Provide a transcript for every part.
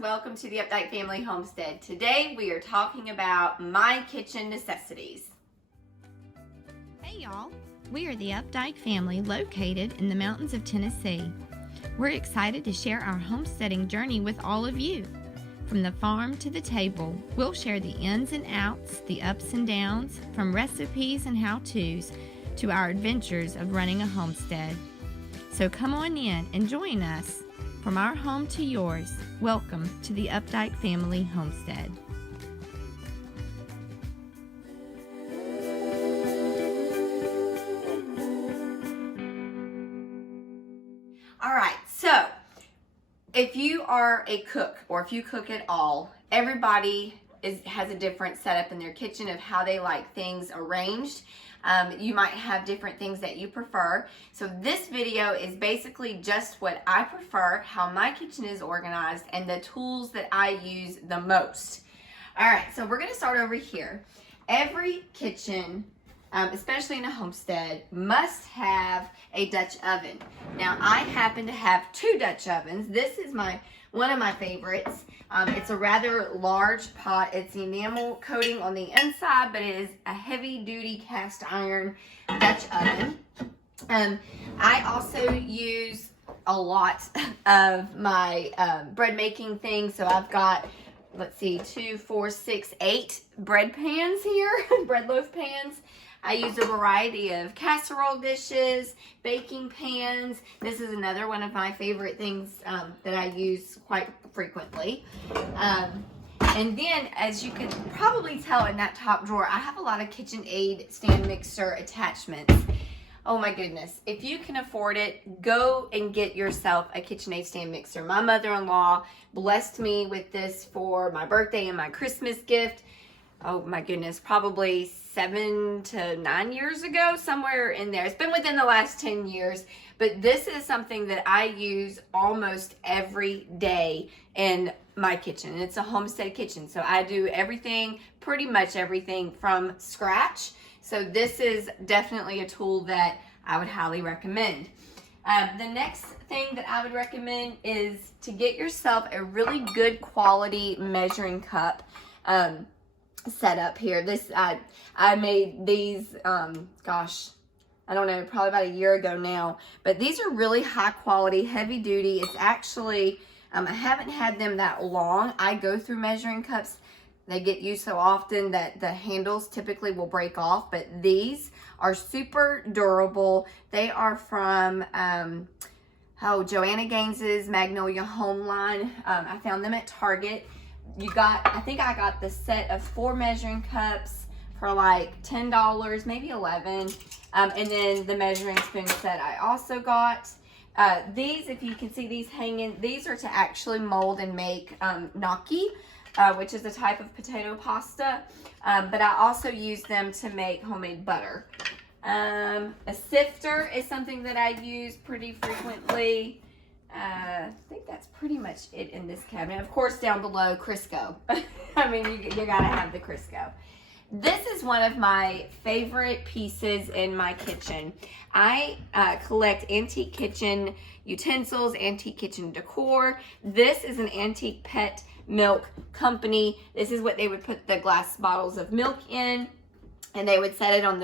welcome to the Updike Family Homestead. Today we are talking about my kitchen necessities. Hey y'all, we are the Updike family located in the mountains of Tennessee. We're excited to share our homesteading journey with all of you. From the farm to the table, we'll share the ins and outs, the ups and downs, from recipes and how-tos to our adventures of running a homestead. So come on in and join us. From our home to yours, welcome to the Updike Family Homestead. All right, so if you are a cook or if you cook at all, everybody has a different setup in their kitchen of how they like things arranged. You might have different things that you prefer. So this video is basically just what I prefer, how my kitchen is organized, and the tools that I use the most. All right, so we're gonna start over here. Every kitchen, especially in a homestead, must have a Dutch oven. Now, I happen to have two Dutch ovens. This is one of my favorites. It's a rather large pot. It's enamel coating on the inside, but it is a heavy-duty cast iron Dutch oven. I also use a lot of my bread making things. So I've got, let's see, 2, 4, 6, 8 bread pans here, bread loaf pans. I use a variety of casserole dishes, baking pans. This is another one of my favorite things that I use quite frequently. And then, as you can probably tell in that top drawer, I have a lot of KitchenAid stand mixer attachments. Oh my goodness. If you can afford it, go and get yourself a KitchenAid stand mixer. My mother-in-law blessed me with this for my birthday and my Christmas gift. Oh my goodness, probably 7 to 9 years ago, somewhere in there. It's been within the last 10 years, but this is something that I use almost every day in my kitchen. It's a homestead kitchen, so I do everything, pretty much everything from scratch. So this is definitely a tool that I would highly recommend. The next thing that I would recommend is to get yourself a really good quality measuring cup. Set up here. This I made these gosh, I don't know, probably about a year ago now, but these are really high quality, heavy duty. It's actually I haven't had them that long. I go through measuring cups, they get used so often that the handles typically will break off, but these are super durable. They are from Joanna Gaines's Magnolia Home line. I found them at Target. I think I got the set of 4 measuring cups for like $10, maybe $11. And then the measuring spoon set I also got. These, if you can see these hanging, these are to actually mold and make gnocchi, which is a type of potato pasta. But I also use them to make homemade butter. A sifter is something that I use pretty frequently. I think that's pretty much it in this cabinet. Of course, down below, Crisco. I mean, you gotta have the Crisco. This is one of my favorite pieces in my kitchen. I collect antique kitchen utensils, antique kitchen decor. This is an antique pet milk company. This is what they would put the glass bottles of milk in, and they would set it on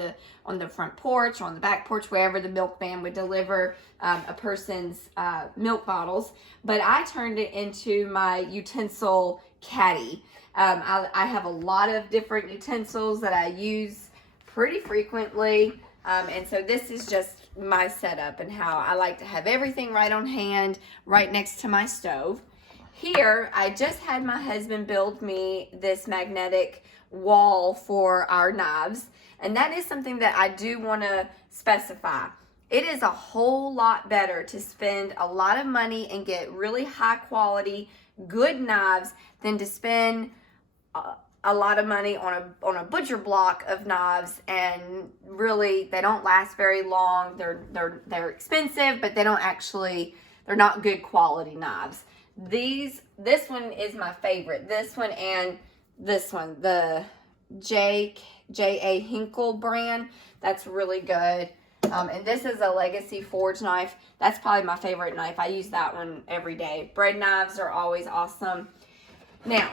the front porch or on the back porch, wherever the milkman would deliver a person's milk bottles. But I turned it into my utensil caddy. I have a lot of different utensils that I use pretty frequently. And so this is just my setup and how I like to have everything right on hand, right next to my stove. Here, I just had my husband build me this magnetic wall for our knives. And that is something that I do want to specify. It is a whole lot better to spend a lot of money and get really high quality, good knives than to spend a lot of money on a butcher block of knives, and really they don't last very long. They're expensive, but they're not good quality knives. This one is my favorite. This one and this one, the J.A. Hinkle brand. That's really good. And this is a Legacy Forge knife. That's probably my favorite knife. I use that one every day. Bread knives are always awesome. Now,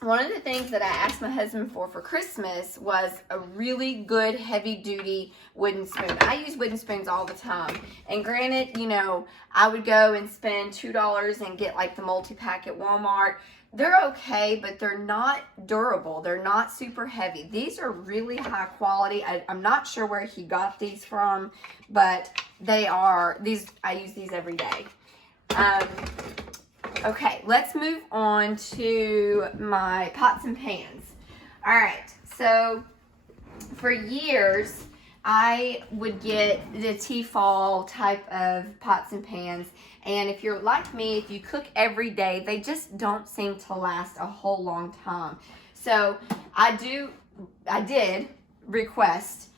one of the things that I asked my husband for Christmas was a really good heavy-duty wooden spoon. I use wooden spoons all the time. And granted, you know, I would go and spend $2 and get like the multi-pack at Walmart. They're okay, but they're not durable. They're not super heavy. These are really high quality. I'm not sure where he got these from, but they are, I use these every day. Okay, let's move on to my pots and pans. All right, so for years, I would get the Tefal type of pots and pans. And if you're like me, if you cook every day, they just don't seem to last a whole long time. So I did request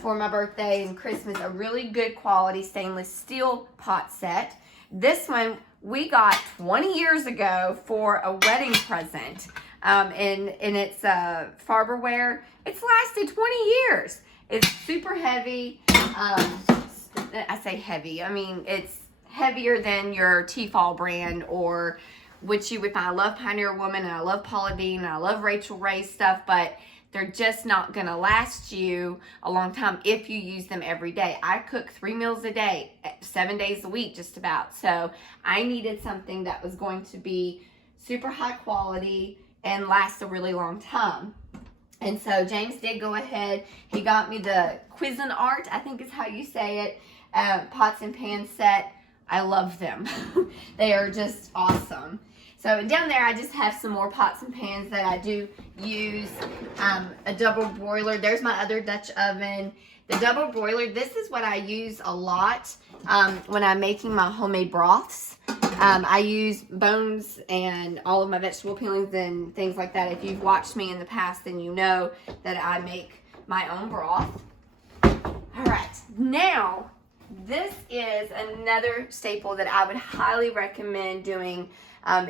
for my birthday and Christmas a really good quality stainless steel pot set. This one we got 20 years ago for a wedding present. And it's Farberware. It's lasted 20 years. It's super heavy. I say heavy. I mean, it's heavier than your Tefal brand or which you would find. I love Pioneer Woman and I love Paula Deen and I love Rachel Ray's stuff, but they're just not going to last you a long time if you use them every day. I cook 3 meals a day, 7 days a week just about. So I needed something that was going to be super high quality and last a really long time. And so James did go ahead. He got me the Cuisinart, I think is how you say it, pots and pans set. I love them. They are just awesome. So down there I just have some more pots and pans that I do use. A double broiler. There's my other Dutch oven. The double broiler, this is what I use a lot when I'm making my homemade broths. I use bones and all of my vegetable peelings and things like that. If you've watched me in the past, then you know that I make my own broth. All right, now this is another staple that I would highly recommend doing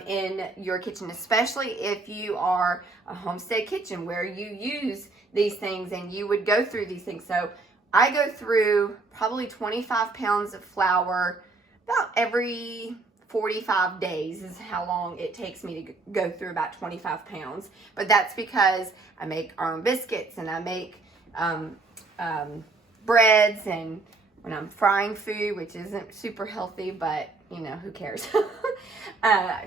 in your kitchen, especially if you are a homestead kitchen where you use these things and you would go through these things. So I go through probably 25 pounds of flour about every 45 days is how long it takes me to go through about 25 pounds. But that's because I make our own biscuits and I make breads, and when I'm frying food, which isn't super healthy, but you know, who cares?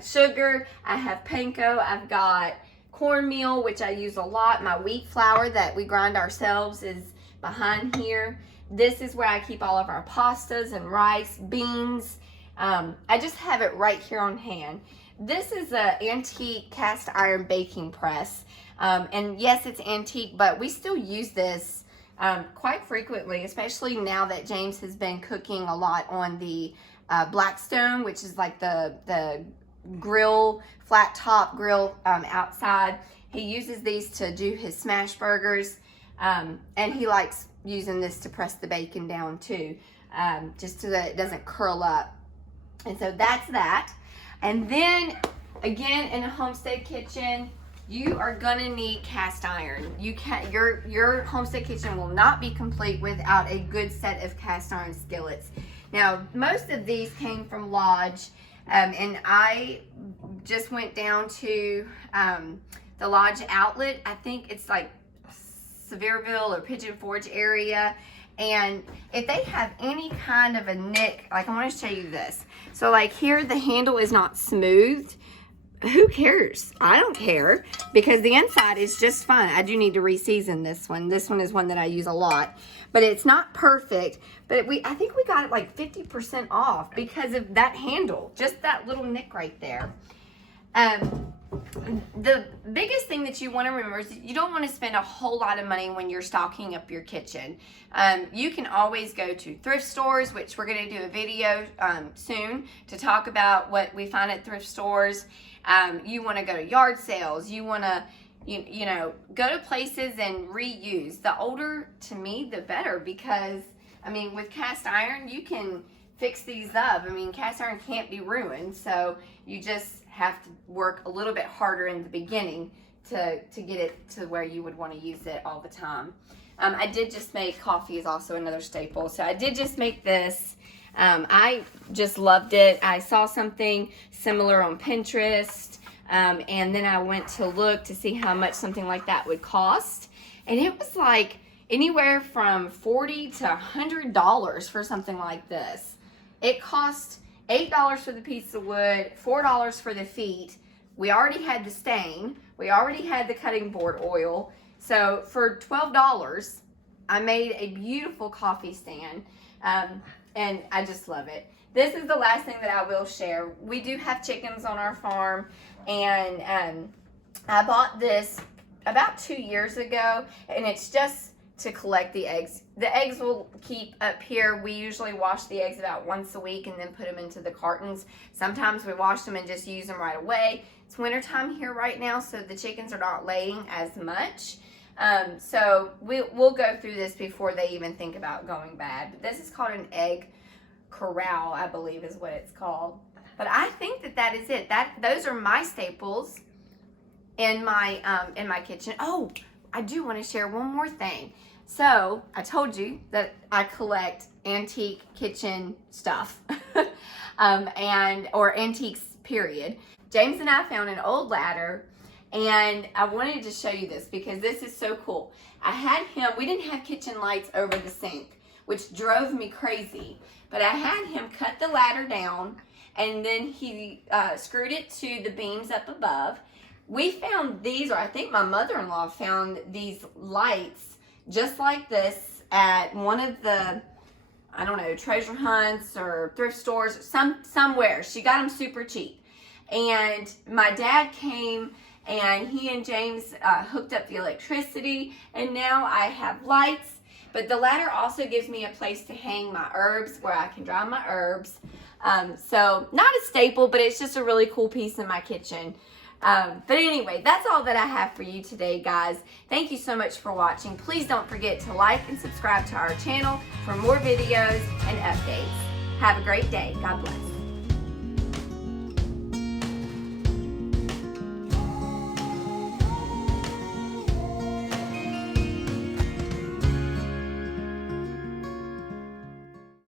Sugar, I have panko, I've got cornmeal, which I use a lot. My wheat flour that we grind ourselves is behind here. This is where I keep all of our pastas and rice, beans. I just have it right here on hand. This is an antique cast iron baking press. And yes, it's antique, but we still use this quite frequently, especially now that James has been cooking a lot on the Blackstone, which is like the grill, flat top grill outside. He uses these to do his smash burgers, and he likes using this to press the bacon down too, just so that it doesn't curl up. And so that's that. And then again, in a homestead kitchen, you are gonna need cast iron. Your homestead kitchen will not be complete without a good set of cast iron skillets. Now, most of these came from Lodge, and I just went down to the Lodge outlet. I think it's like Sevierville or Pigeon Forge area. And if they have any kind of a nick, like I want to show you this. So like here, the handle is not smooth. Who cares? I don't care, because the inside is just fine. I do need to re-season this one. This one is one that I use a lot, but it's not perfect. But I think we got it like 50% off because of that handle, just that little nick right there. The biggest thing that you want to remember is you don't want to spend a whole lot of money when you're stocking up your kitchen. You can always go to thrift stores, which we're going to do a video soon to talk about what we find at thrift stores. You want to go to yard sales. You want to, you know, go to places and reuse. The older, to me, the better, because, I mean, with cast iron, you can fix these up. I mean, cast iron can't be ruined, so you just have to work a little bit harder in the beginning to get it to where you would want to use it all the time. I did just make coffee is also another staple. So I did just make this. I just loved it. I saw something similar on Pinterest, and then I went to look to see how much something like that would cost. And it was like anywhere from $40 to $100 for something like this. It cost $8 for the piece of wood, $4 for the feet. We already had the stain. We already had the cutting board oil. So for $12, I made a beautiful coffee stand, and I just love it. This is the last thing that I will share. We do have chickens on our farm, and I bought this about 2 years ago, and it's just to collect the eggs. The eggs will keep up here. We usually wash the eggs about once a week and then put them into the cartons. Sometimes we wash them and just use them right away. It's wintertime here right now, so the chickens are not laying as much. So we'll go through this before they even think about going bad. But this is called an egg corral, I believe is what it's called. But I think that is it. Those are my staples in my kitchen. Oh, I do want to share one more thing. So I told you that I collect antique kitchen stuff, or antiques, period. James and I found an old ladder, and I wanted to show you this because this is so cool. We didn't have kitchen lights over the sink, which drove me crazy, but I had him cut the ladder down, and then he screwed it to the beams up above. We found these, or I think my mother-in-law found these lights just like this at one of the, I don't know, treasure hunts or thrift stores, somewhere. She got them super cheap. And my dad came, and he and James hooked up the electricity, and now I have lights. But the ladder also gives me a place to hang my herbs, where I can dry my herbs. So not a staple, but it's just a really cool piece in my kitchen. But anyway, that's all that I have for you today, guys. Thank you so much for watching. Please don't forget to like and subscribe to our channel for more videos and updates. Have a great day. God bless.